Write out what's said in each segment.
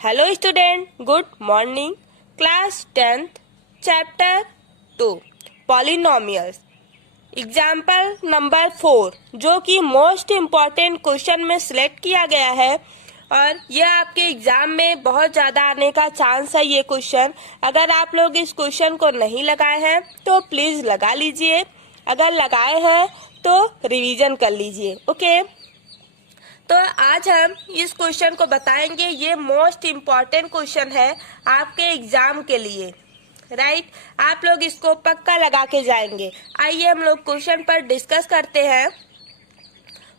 Hello student, good morning. Class 10th, chapter 2, Polynomials. Example number 4 जो कि most important question में select किया गया है और यह आपके एग्जाम में बहुत ज़्यादा आने का चांस है। ये क्वेश्चन अगर आप लोग इस क्वेश्चन को नहीं लगाए हैं तो प्लीज़ लगा लीजिए, अगर लगाए हैं तो रिवीजन कर लीजिए। ओके, तो आज हम इस क्वेश्चन को बताएंगे। ये मोस्ट इम्पॉर्टेंट क्वेश्चन है आपके एग्जाम के लिए, राइट। आप लोग इसको पक्का लगा के जाएंगे। आइए हम लोग क्वेश्चन पर डिस्कस करते हैं।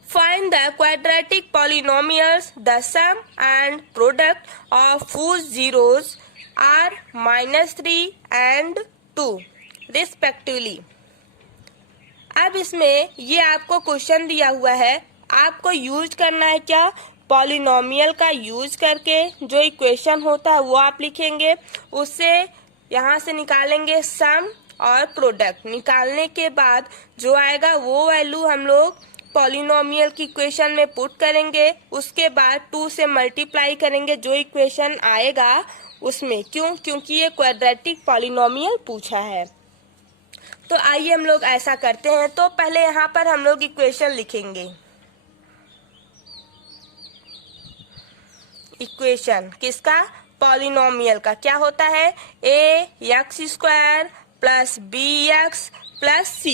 Find the quadratic polynomials the sum and product of whose zeros are -3 and 2 respectively. अब इसमें ये आपको क्वेश्चन दिया हुआ है, आपको यूज करना है क्या, पॉलिनोमियल का यूज करके जो इक्वेशन होता है वो आप लिखेंगे, उससे यहाँ से निकालेंगे सम और प्रोडक्ट। निकालने के बाद जो आएगा वो वैल्यू हम लोग पॉलिनोमियल की इक्वेशन में पुट करेंगे, उसके बाद 2 से मल्टीप्लाई करेंगे जो इक्वेशन आएगा उसमें। क्योंकि ये क्वाड्रेटिक पॉलिनोमियल पूछा है। तो आइए हम लोग ऐसा करते हैं। तो पहले यहाँ पर हम लोग इक्वेशन लिखेंगे। इक्वेशन किसका, पॉलिनोमियल का। क्या होता है, ax² plus bx plus c,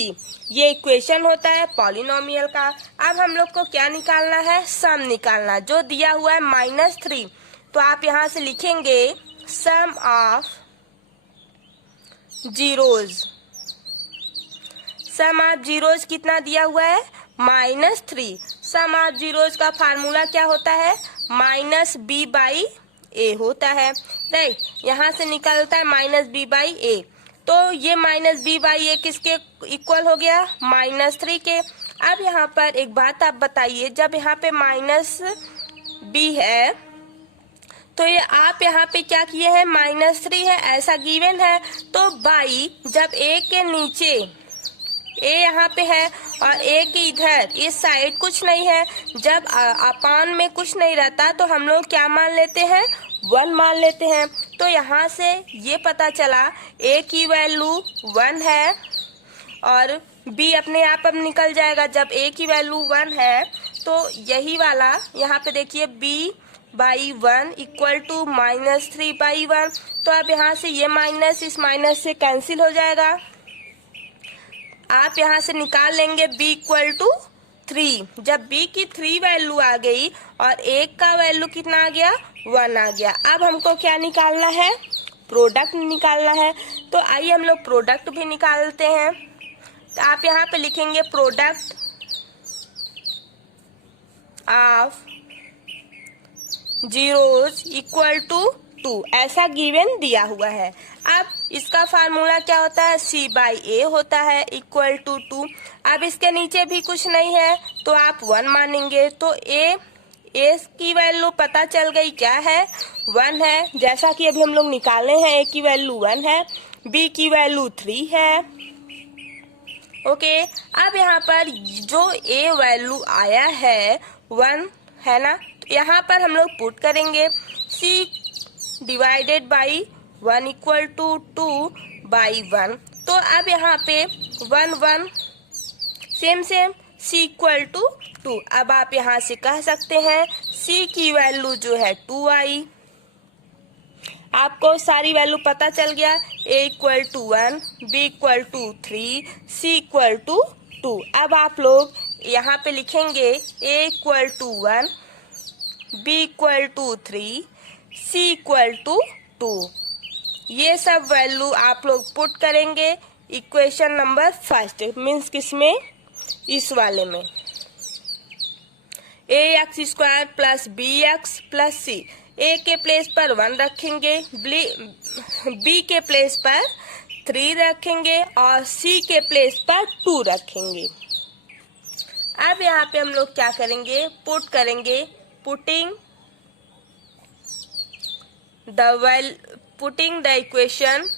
ये इक्वेशन होता है पॉलिनोमियल का। अब हम लोग को क्या निकालना है, सम निकालना। जो दिया हुआ है -3, तो आप यहाँ से लिखेंगे sum of zeros. Sum of zeros कितना दिया हुआ है, -3। सम ऑफ जीरोज का फार्मूला क्या होता है, -b/a होता है, राइट। यहाँ से निकलता है -b/a। तो ये -b/a किसके इक्वल हो गया, -3 के। अब यहाँ पर एक बात आप बताइए, जब यहाँ पे -b है तो ये आप यहाँ पे क्या किए हैं, -3 है ऐसा गिवन है, तो बाई जब a के नीचे a यहाँ पे है और a के इधर इस साइड कुछ नहीं है, जब अपान में कुछ नहीं रहता तो हम लोग क्या मान लेते हैं, 1 मान लेते हैं। तो यहाँ से ये पता चला a की वैल्यू 1 है और b अपने आप अब निकल जाएगा। जब a की वैल्यू 1 है तो यही वाला यहाँ पे देखिए b/1 इक्वल टू -3/1। तो अब यहाँ से ये माइनस इस माइनस से कैंसिल हो जाएगा। आप यहाँ से निकाल लेंगे b इक्वल टू 3। जब b की 3 वैल्यू आ गई और 1 का वैल्यू कितना आ गया, 1 आ गया। अब हमको क्या निकालना है, प्रोडक्ट निकालना है। तो आइए हम लोग प्रोडक्ट भी निकालते हैं। तो आप यहाँ पे लिखेंगे product of zeros equal to 2, ऐसा गिवन दिया हुआ है। अब इसका फार्मूला क्या होता है, c/a होता है इक्वल टू 2। अब इसके नीचे भी कुछ नहीं है तो आप 1 मानेंगे। तो a की वैल्यू पता चल गई, क्या है, 1 है, जैसा कि अभी हम लोग निकाले हैं। a की वैल्यू 1 है, b की वैल्यू 3 है। ओके, अब यहाँ पर जो a वैल्यू आया है 1 है ना, तो यहाँ पर हम लोग पुट करेंगे c/1 इक्वल टू 2/1। तो अब यहाँ पे 1 1 सेम c इक्वल टू 2। अब आप यहाँ से कह सकते हैं c की वैल्यू जो है 2 आई। आपको सारी वैल्यू पता चल गया, a equal to 1, b equal to 3, c equal to 2। अब आप लोग यहाँ पे लिखेंगे a equal to 1, b equal to 3, c equal to 2। ये सब वैल्यू आप लोग पुट करेंगे इक्वेशन नंबर 1, मीन्स किसमें, इस वाले में। ax² plus bx plus c, a के प्लेस पर 1 रखेंगे, b के प्लेस पर 3 रखेंगे और c के प्लेस पर 2 रखेंगे। अब यहाँ पे हम लोग क्या करेंगे, पुट करेंगे, putting the equation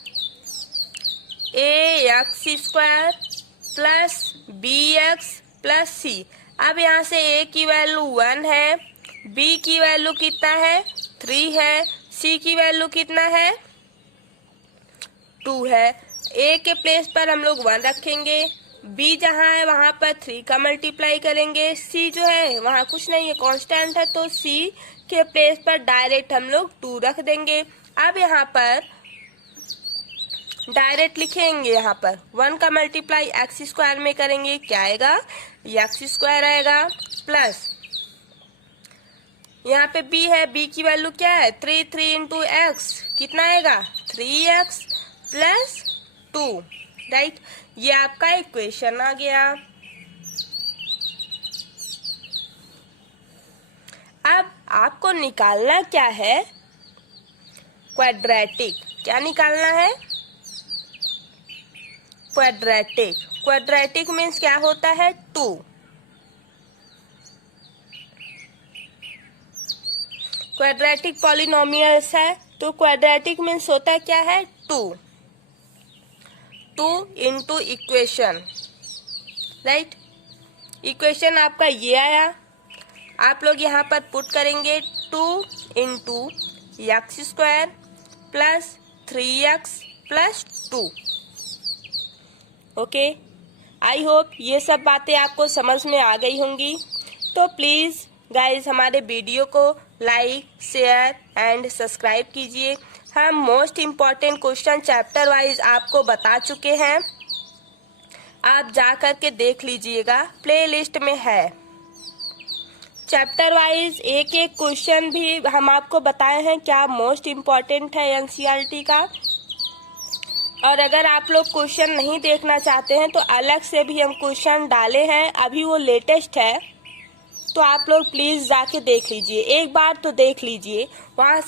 ax² plus bx plus c। अब यहाँ से a की वैल्यू 1 है, b की वैल्यू कितना है, 3 है, सी की वैल्यू कितना है 2 है। ए के प्लेस पर हम लोग 1 रखेंगे, बी जहाँ है वहां पर 3 का मल्टीप्लाई करेंगे, सी जो है वहां कुछ नहीं है कांस्टेंट है, तो सी के प्लेस पर डायरेक्ट हम लोग 2 रख देंगे। अब यहाँ पर डायरेक्ट लिखेंगे, यहाँ पर 1 का मल्टीप्लाई एक्स स्क्वायर में करेंगे, क्या आएगा एक्स स्क्वायर आएगा, प्लस यहाँ पे b है, b की वैल्यू क्या है 3 इंटू एक्स कितना आएगा 3x प्लस 2, राइट। ये आपका इक्वेशन आ गया। अब आपको निकालना क्या है क्वाड्रेटिक। क्या निकालना है क्वाड्रेटिक। क्वाड्रेटिक मीन्स क्या होता है 2। क्वाड्रेटिक पॉलिनोमियल्स है, तो क्वाड्रेटिक मीन्स होता है क्या है 2 इंटू इक्वेशन, राइट। इक्वेशन आपका ये आया, आप लोग यहाँ पर पुट करेंगे 2 into x square plus 3x plus 2। Okay, I hope ये सब बातें आपको समझ में आ गई होंगी। तो प्लीज गाइज हमारे वीडियो को लाइक शेयर एंड सब्सक्राइब कीजिए। हम most important question chapter wise आपको बता चुके हैं, आप जा कर के देख लीजिएगा, प्लेलिस्ट में है। चैप्टर वाइज एक एक क्वेश्चन भी हम आपको बताए हैं क्या मोस्ट इम्पॉर्टेंट है एनसीईआरटी का। और अगर आप लोग क्वेश्चन नहीं देखना चाहते हैं तो अलग से भी हम क्वेश्चन डाले हैं, अभी वो लेटेस्ट है, तो आप लोग प्लीज जाके देख लीजिए, एक बार तो देख लीजिए। वहां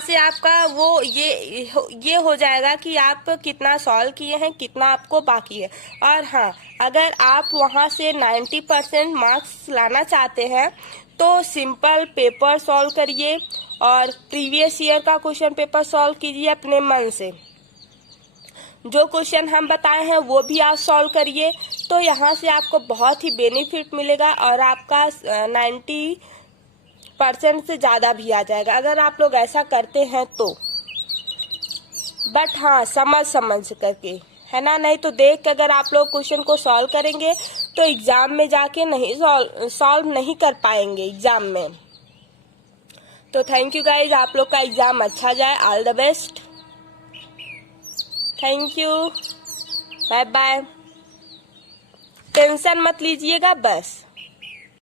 से आपका वो ये हो जाएगा कि आप कितना सॉल्व किए हैं, कितना आपको बाकी है। और हाँ, अगर आप वहां से 90% मार्क्स लाना चाहते हैं तो सिंपल पेपर सॉल्व करिए और प्रीवियस ईयर का क्वेश्चन पेपर सॉल्व कीजिए अपने मन से। जो क्वेश्चन हम बताए हैं वो भी आप सॉल्व करिए, तो यहाँ से आपको बहुत ही बेनिफिट मिलेगा और आपका 90% से ज़्यादा भी आ जाएगा अगर आप लोग ऐसा करते हैं तो। बट हाँ, समझ करके, है ना, नहीं तो देख के अगर आप लोग क्वेश्चन को सॉल्व करेंगे तो एग्जाम में जाके नहीं सॉल्व नहीं कर पाएंगे एग्जाम में। तो थैंक यू गाइज, आप लोग का एग्जाम अच्छा जाए, all the best, thank you, bye bye. Tension मत लीजिएगा बस।